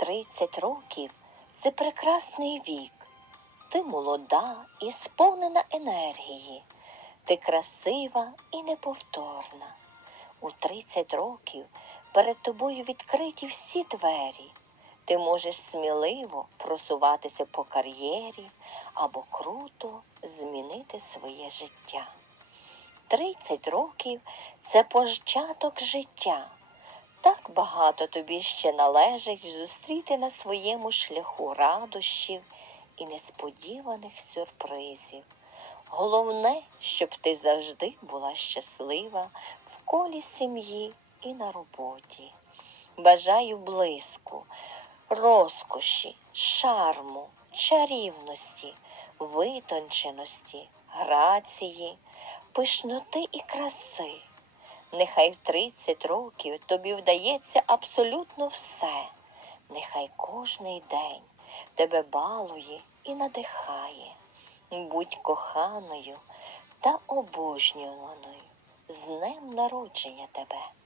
Тридцять років це прекрасний вік. Ти молода і сповнена енергії. Ти красива і неповторна. У 30 років перед тобою відкриті всі двері. Ти можеш сміливо просуватися по кар'єрі або круто змінити своє життя. 30 років це початок життя. Так багато тобі ще належить зустріти на своєму шляху радощів і несподіваних сюрпризів. Головне, щоб ти завжди була щаслива в колі сім'ї і на роботі. Бажаю блиску, розкоші, шарму, чарівності, витонченості, грації, пишноти і краси. Нехай в 30 років тобі вдається абсолютно все. Нехай кожний день тебе балує і надихає. Будь коханою та обожнюваною. З днем народження тебе!